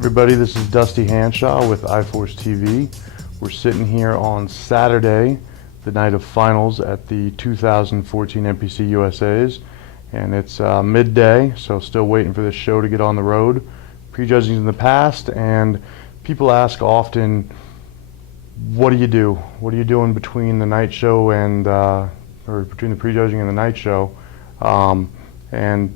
Everybody, this is Dasti Hэнshou with iForce TV. We're sitting here on Saturday, the night of finals at the 2014 NPC USAs, and it's midday, so still waiting for this show to get on the road. Prejudging's in the past, and people ask often, what do you do? What are you doing between the night show and, or between the prejudging and the night show? And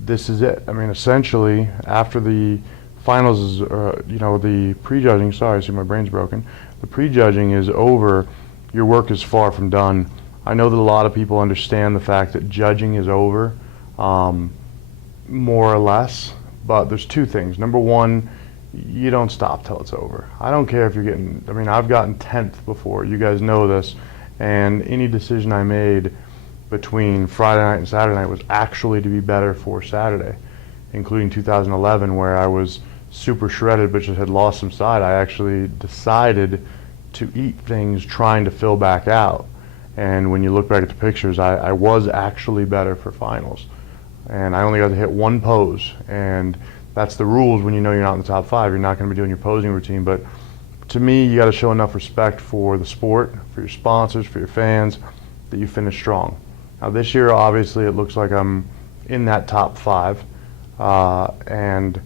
this is it. I mean, essentially, after the finals is, the prejudging, sorry, see my brain's broken. The prejudging is over, your work is far from done. I know that a lot of people understand the fact that judging is over, more or less, but there's two things. Number one, you don't stop till it's over. I don't care if you're getting, I've gotten 10th before, you guys know this, and any decision I made between Friday night and Saturday night was actually to be better for Saturday, including 2011 where I was super shredded but just had lost some side. I actually decided to eat things trying to fill back out, and when you look back at the pictures, I was actually better for finals, and I only got to hit one pose, and that's the rules when you know you're not in the top 5. You're not going to be doing your posing routine, but to me you got to show enough respect for the sport, for your sponsors, for your fans, that you finish strong. Now this year obviously it looks like I'm in that top 5, and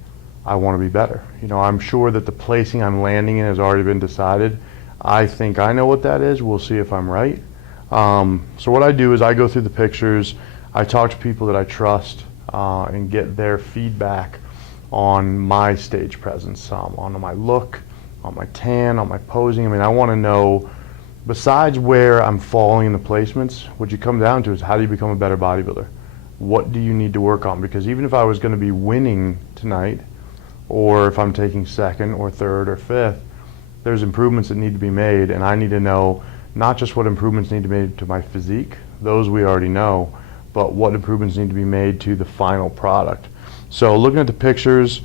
I want to be better. I'm sure that the placing I'm landing in has already been decided. I think I know what that is. We'll see if I'm right. So what I do is I go through the pictures, I talk to people that I trust, and get their feedback on my stage presence, on my look, on my tan, on my posing. I want to know, besides where I'm falling in the placements, what you come down to is how do you become a better bodybuilder? What do you need to work on? Because even if I was going to be winning tonight, or if I'm taking 2nd or 3rd or 5th, there's improvements that need to be made, and I need to know not just what improvements need to be made to my physique, those we already know, but what improvements need to be made to the final product. So looking at the pictures,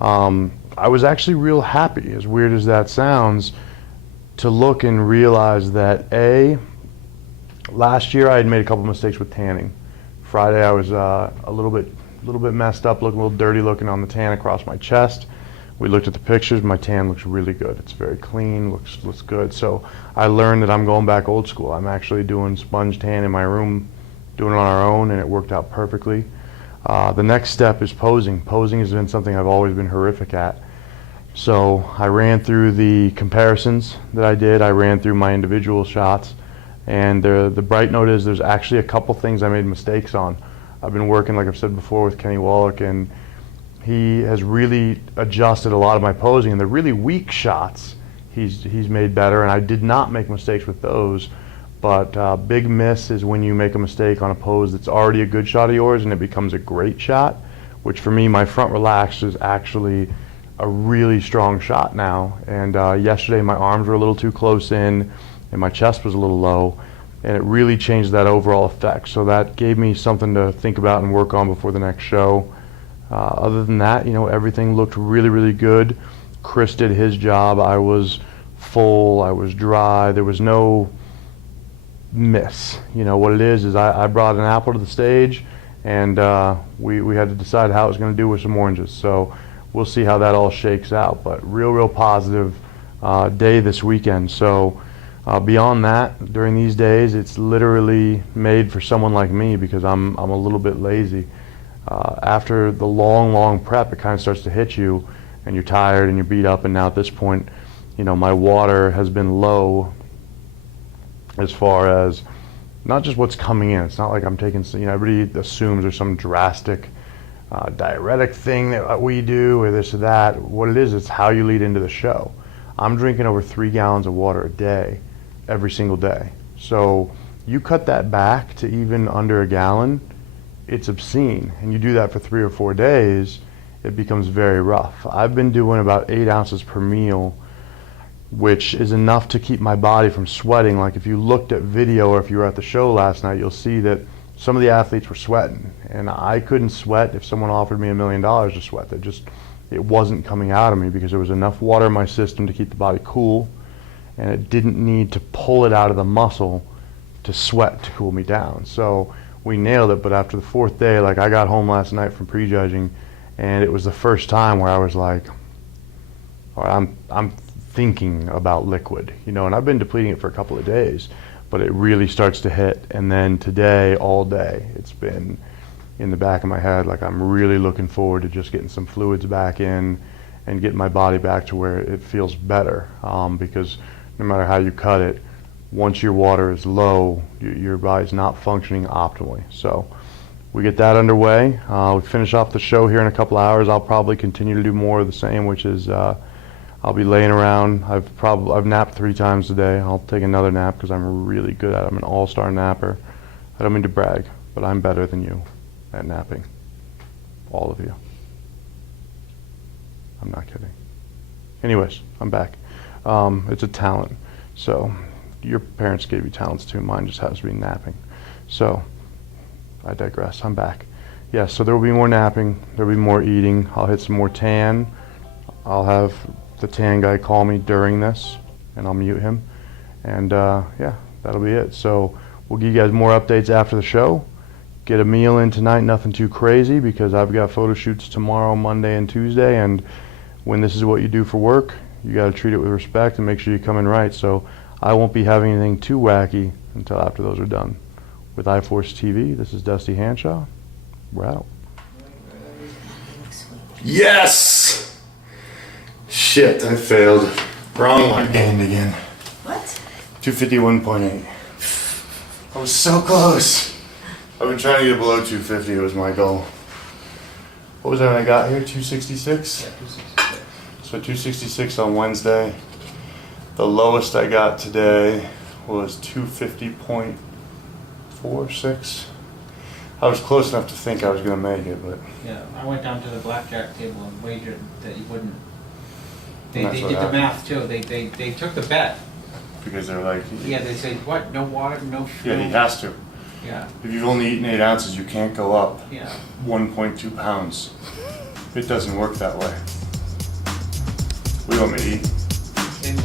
I was actually real happy, as weird as that sounds, to look and realize that last year I had made a couple mistakes with tanning. Friday I was a little bit messed up, looking a little dirty looking on the tan across my chest. We looked at the pictures, my tan looks really good. It's very clean, looks good. So I learned that I'm going back old school. I'm actually doing sponge tan in my room, doing it on our own, and it worked out perfectly. The next step is posing. Posing has been something I've always been horrific at. So I ran through the comparisons that I did. I ran through my individual shots, and the bright note is there's actually a couple things I made mistakes on. I've been working, like I've said before, with Kenny Wallach, and he has really adjusted a lot of my posing, and the really weak shots he's made better, and I did not make mistakes with those. But big miss is when you make a mistake on a pose that's already a good shot of yours and it becomes a great shot, which for me, my front relaxed is actually a really strong shot now. And yesterday my arms were a little too close in and my chest was a little low, and it really changed that overall effect. So that gave me something to think about and work on before the next show. Other than that, everything looked really, really good. Chris did his job. I was full, I was dry, there was no miss. What it is I brought an apple to the stage, and we had to decide how it was going to do with some oranges. So we'll see how that all shakes out, but real positive day this weekend. So beyond that, during these days, it's literally made for someone like me because I'm a little bit lazy. After the long prep, it kind of starts to hit you, and you're tired and you're beat up, and now at this point, my water has been low as far as not just what's coming in. It's not like I'm taking, everybody assumes there's some drastic diuretic thing that we do or this or that. What it is, it's how you lead into the show. I'm drinking over 3 gallons of water a day, every single day. So you cut that back to even under a gallon, it's obscene. And you do that for 3 or 4 days, it becomes very rough. I've been doing about 8 ounces per meal, which is enough to keep my body from sweating. Like if you looked at video or if you were at the show last night, you'll see that some of the athletes were sweating, and I couldn't sweat if someone offered me $1 million to sweat. It wasn't coming out of me because there was enough water in my system to keep the body cool, and it didn't need to pull it out of the muscle to sweat to cool me down. So we nailed it. But after the 4th day, like I got home last night from prejudging, and it was the first time where I was like, or I'm thinking about liquid, you know, and I've been depleting it for a couple of days, but it really starts to hit. And then today, all day, it's been in the back of my head, like I'm really looking forward to just getting some fluids back in and getting my body back to where it feels better, because no matter how you cut it, once your water is low, your body's not functioning optimally. So we get that underway. We finish off the show here in a couple hours. I'll probably continue to do more of the same, which is I'll be laying around. I've napped 3 times today. I'll take another nap because I'm really good at it. I'm an all-star napper. I don't mean to brag, but I'm better than you at napping. All of you. I'm not kidding. Anyways, I'm back. It's a talent. So your parents gave you talents too. Mine just happens to be napping. So I digress. I'm back. Yeah, so there will be more napping. There will be more eating. I'll hit some more tan. I'll have the tan guy call me during this, and I'll mute him. And yeah, that'll be it. So we'll give you guys more updates after the show. Get a meal in tonight, nothing too crazy, because I've got photo shoots tomorrow, Monday, and Tuesday. And when this is what you do for work, you got to treat it with respect and make sure you come in right. So I won't be having anything too wacky until after those are done. With iForce TV, this is Dusty Henshaw. We're out. Yes! Shit, I failed. Wrong one. Gained again. What? 251.8. I was so close. I've been trying to get below 250. It was my goal. What was that when I got here? 266? Yeah, 266. So 266 on Wednesday. The lowest I got today was 250.46. I was close enough to think I was going to make it, but Yeah, I went down to the blackjack table and wagered that he wouldn't. They That's did what the happened. math too. They took the bet. because they're like, Yeah, they said what? No water, no. yeah, he has to. Yeah, If you've only eaten 8 ounces, you can't go up yeah. 1.2 pounds. It doesn't work that way. What do you want me to eat? Same